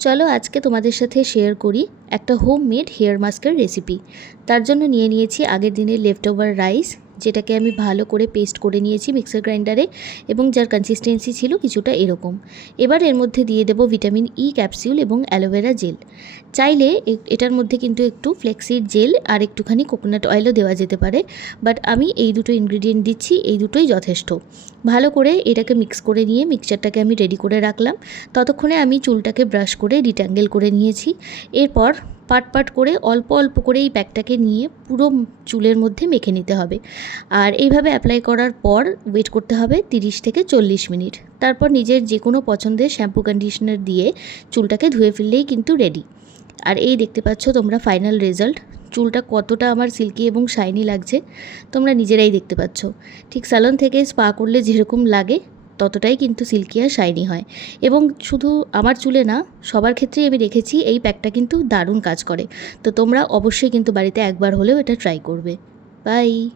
চলো আজকে তোমাদের সাথে শেয়ার করি একটা হোমমেড হেয়ার মাস্কের রেসিপি। তার জন্য নিয়ে নিয়েছি আগের দিনের লেফট ওভার রাইস, যেটাকে আমি ভালো করে পেস্ট করে নিয়েছি মিক্সার গ্রাইন্ডারে, এবং যার কনসিস্টেন্সি ছিল কিছুটা এরকম। এবার এর মধ্যে দিয়ে দেবো ভিটামিন ই ক্যাপসিউল এবং অ্যালোভেরা জেল। চাইলে এটার মধ্যে কিন্তু একটু ফ্লেক্সিড জেল আর একটুখানি কোকোনাট অয়েলও দেওয়া যেতে পারে, বাট আমি এই দুটো ইনগ্রিডিয়েন্ট দিচ্ছি, এই দুটোই যথেষ্ট। ভালো করে এটাকে মিক্স করে নিয়ে মিক্সচারটাকে আমি রেডি করে রাখলাম। ততক্ষণে আমি চুলটাকে ব্রাশ করে ডিট্যাঙ্গেল করে নিয়েছি। এরপর পাট করে অল্প অল্প করে এই প্যাকটাকে নিয়ে পুরো চুলের মধ্যে মেখে নিতে হবে। আর এইভাবে অ্যাপ্লাই করার পর ওয়েট করতে হবে 30 থেকে 40 মিনিট। তারপর নিজের যে কোনো পছন্দের শ্যাম্পু কন্ডিশনার দিয়ে চুলটাকে ধুয়ে ফেললেই কিন্তু রেডি। আর এই দেখতে পাচ্ছ তোমরা ফাইনাল রেজাল্ট, চুলটা কতটা আমার সিল্কি এবং শাইনি লাগছে তোমরা নিজেরাই দেখতে পাচ্ছ। ঠিক স্যালন থেকে স্পা করলে যেরকম লাগে ততটাই কিন্তু সিল্কি আর শাইনি হয়। এবং শুধু আমার চুলে না, সবার ক্ষেত্রেই আমি দেখেছি এই প্যাকটা কিন্তু দারুণ কাজ করে। তো তোমরা অবশ্যই কিন্তু বাড়িতে একবার হলেও এটা ট্রাই করবে। বাই।